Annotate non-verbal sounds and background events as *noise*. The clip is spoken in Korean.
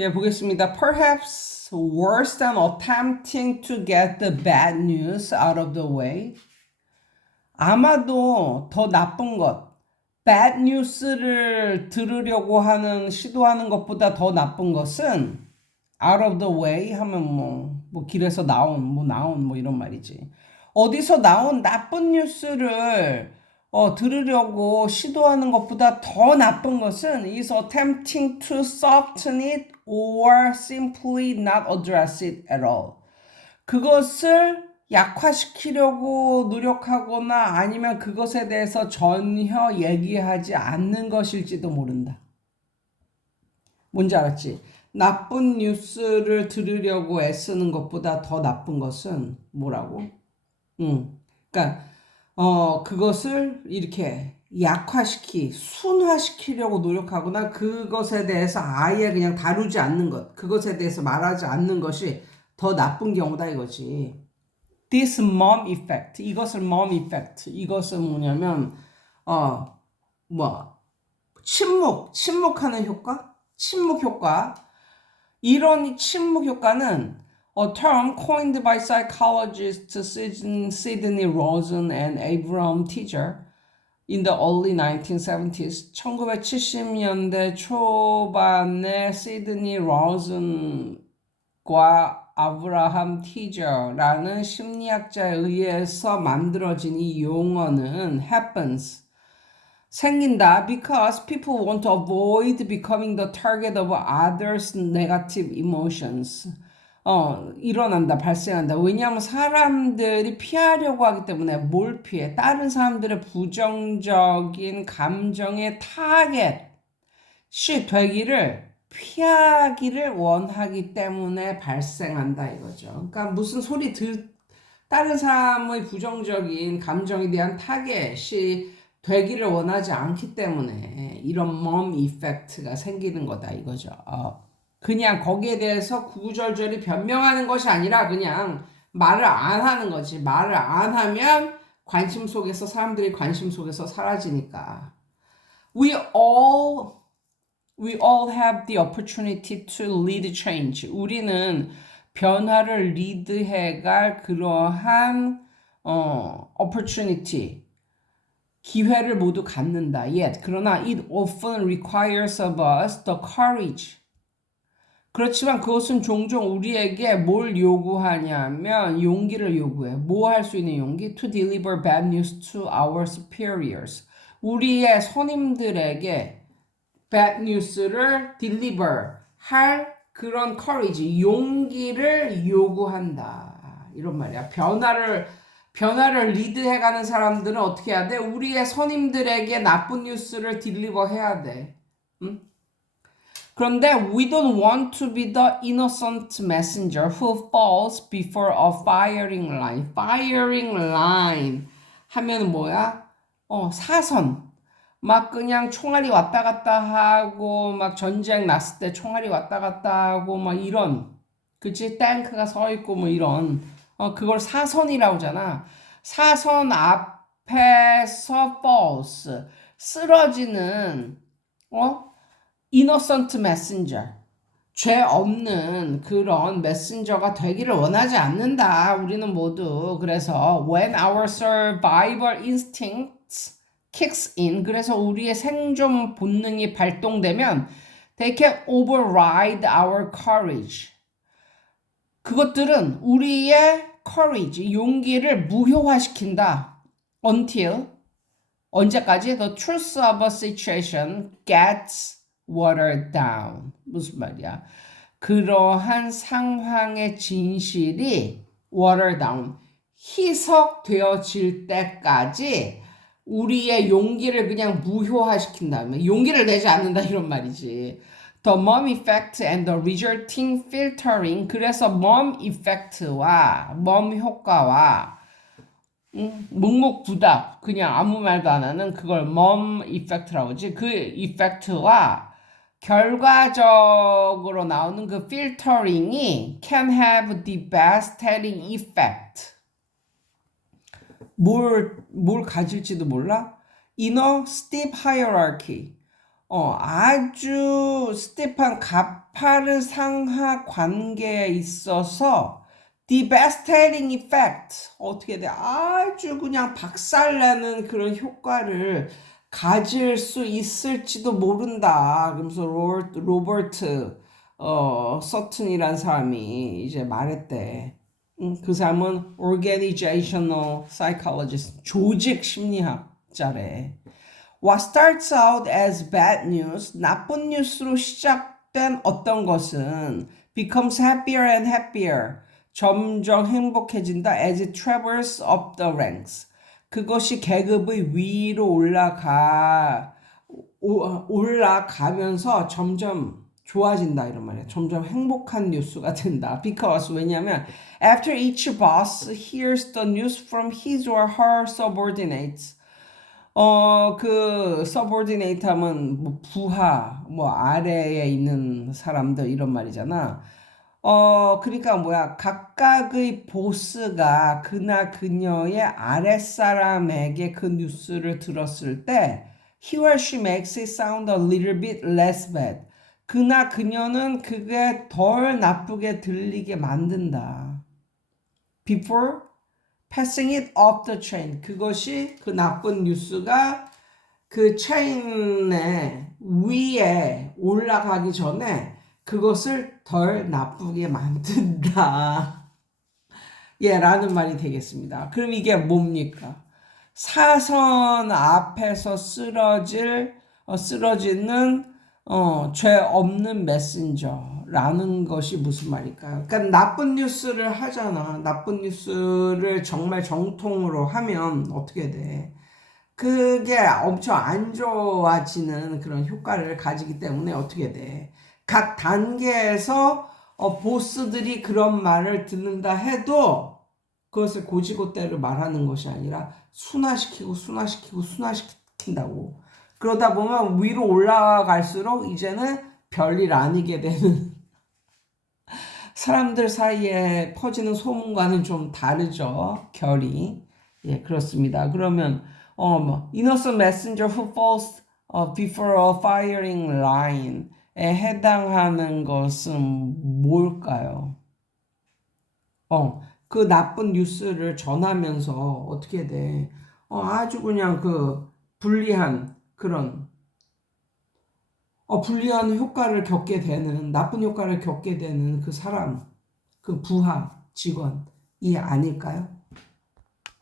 예, 보겠습니다. Perhaps worse than attempting to get the bad news out of the way. 아마도 더 나쁜 것, bad news를 들으려고 하는, 시도하는 것보다 더 나쁜 것은 out of the way 하면 뭐, 뭐 길에서 나온, 뭐 나온 뭐 이런 말이지. 어디서 나온 나쁜 뉴스를 어, 들으려고 시도하는 것보다 더 나쁜 것은 is attempting to soften it or simply not address it at all. 그것을 약화시키려고 노력하거나 아니면 그것에 대해서 전혀 얘기하지 않는 것일지도 모른다. 뭔지 알았지? 나쁜 뉴스를 들으려고 애쓰는 것보다 더 나쁜 것은 뭐라고? 응. 그러니까 어 그것을 이렇게 약화시키, 순화시키려고 노력하거나 그것에 대해서 아예 그냥 다루지 않는 것, 그것에 대해서 말하지 않는 것이 더 나쁜 경우다 이거지. This mom effect, 이것을 mom effect, 이것은 뭐냐면 어 뭐 침묵, 침묵하는 효과, 침묵 효과. 이런 침묵 효과는 a term coined by psychologists Sidney Rosen and Abraham Teacher in the early 1970s. 1970년대 초반에 시드니 로즌과 아브라함 티저라는 심리학자에 의해서 만들어진 이 용어는 happens 생긴다 because people want to avoid becoming the target of others' negative emotions. 어, 일어난다, 발생한다. 왜냐하면 사람들이 피하려고 하기 때문에 뭘 피해? 다른 사람들의 부정적인 감정의 타겟이 되기를 피하기를 원하기 때문에 발생한다 이거죠. 그러니까 무슨 소리 들, 다른 사람의 부정적인 감정에 대한 타겟이 되기를 원하지 않기 때문에 이런 멈 이펙트가 생기는 거다 이거죠. 어. 그냥 거기에 대해서 구구절절히 변명하는 것이 아니라 그냥 말을 안 하는 거지. 말을 안 하면 관심 속에서 사람들이 관심 속에서 사라지니까. We all we all have the opportunity to lead change. 우리는 변화를 리드해 갈 그러한 어, opportunity 기회를 모두 갖는다. Yet 그러나 it often requires of us the courage 그렇지만 그것은 종종 우리에게 뭘 요구하냐면 용기를 요구해. 뭐 할 수 있는 용기? To deliver bad news to our superiors. 우리의 선임들에게 bad news를 deliver 할 그런 courage, 용기를 요구한다. 이런 말이야. 변화를 변화를 리드해가는 사람들은 어떻게 해야 돼? 우리의 선임들에게 나쁜 뉴스를 딜리버 해야 돼. 응? 그런데 we don't want to be the innocent messenger who falls before a firing line. firing line 하면 뭐야? 어, 사선. 막 그냥 총알이 왔다 갔다 하고 막 전쟁 났을 때 총알이 왔다 갔다 하고 막 이런 그치 탱크가 서 있고 뭐 이런 어 그걸 사선이라고 하잖아. 사선 앞에서 falls 쓰러지는 어 innocent messenger. 죄 없는 그런 메신저가 되기를 원하지 않는다. 우리는 모두. 그래서 when our survival instincts kicks in 그래서 우리의 생존 본능이 발동되면 they can override our courage. 그것들은 우리의 courage, 용기를 무효화시킨다. until 언제까지 the truth of a situation gets watered down. 무슨 말이야? 그러한 상황의 진실이 watered down. 희석되어질 때까지 우리의 용기를 그냥 무효화시킨다면 용기를 내지 않는다 이런 말이지. The mom effect and the resulting filtering. 그래서 mom effect와 mom 효과와 음, 묵묵부답 그냥 아무 말도 안 하는 그걸 mom effect라고 하지. 그 effect와 결과적으로 나오는 그 필터링이 can have devastating effect. 뭘, 뭘 가질지도 몰라? In a steep hierarchy. 어, 아주 스테판 가파르상하 관계에 있어서 devastating effect 어떻게 돼? 아주 그냥 박살나는 그런 효과를 가질 수 있을지도 모른다. 그러면서 로버트, 로버트 어, 서튼이란 사람이 이제 말했대. 음, 그 사람은 organizational psychologist, 조직 심리학자래. What starts out as bad news, 나쁜 뉴스로 시작된 어떤 것은 becomes happier and happier, 점점 행복해진다 as it travels up the ranks. 그것이 계급의 위로 올라가 오- 올라가면서 점점 좋아진다 이런 말이야. 점점 행복한 뉴스가 된다. Because 왜냐면 after each boss hears the news from his or her subordinates 어, 그 subordinate 하면 뭐 부하, 뭐 아래에 있는 사람들 이런 말이잖아. 어, 그러니까 뭐야? 각각의 보스가 그나 그녀의 아랫사람에게 그 뉴스를 들었을 때 he or she makes it sound a little bit less bad. 그나 그녀는 그게 덜 나쁘게 들리게 만든다. Before passing it off the chain. 그것이 그 나쁜 뉴스가 그 체인의 위에 올라가기 전에 그것을 덜 나쁘게 만든다. *laughs* 예, 라는 말이 되겠습니다. 그럼 이게 뭡니까? 사선 앞에서 쓰러질, 어, 쓰러지는, 어, 죄 없는 메신저라는 것이 무슨 말일까요? 그러니까 나쁜 뉴스를 하잖아. 나쁜 뉴스를 정말 정통으로 하면 어떻게 돼? 그게 엄청 안 좋아지는 그런 효과를 가지기 때문에 어떻게 돼? 각 단계에서 어, 보스들이 그런 말을 듣는다 해도 그것을 고지고대로 말하는 것이 아니라 순화시키고 순화시키고 순화시킨다고. 그러다 보면 위로 올라갈수록 이제는 별일 아니게 되는 *laughs* 사람들 사이에 퍼지는 소문과는 좀 다르죠. 결이. 예, 그렇습니다. 그러면 어, 뭐 innocent messenger who falls 어, before a firing line에 해당하는 것은 뭘까요? 어, 그 나쁜 뉴스를 전하면서 어떻게 돼? 어, 아주 그냥 그 불리한 그런 어, 불리한 효과를 겪게 되는 나쁜 효과를 겪게 되는 그 사람, 그 부하 직원이 아닐까요?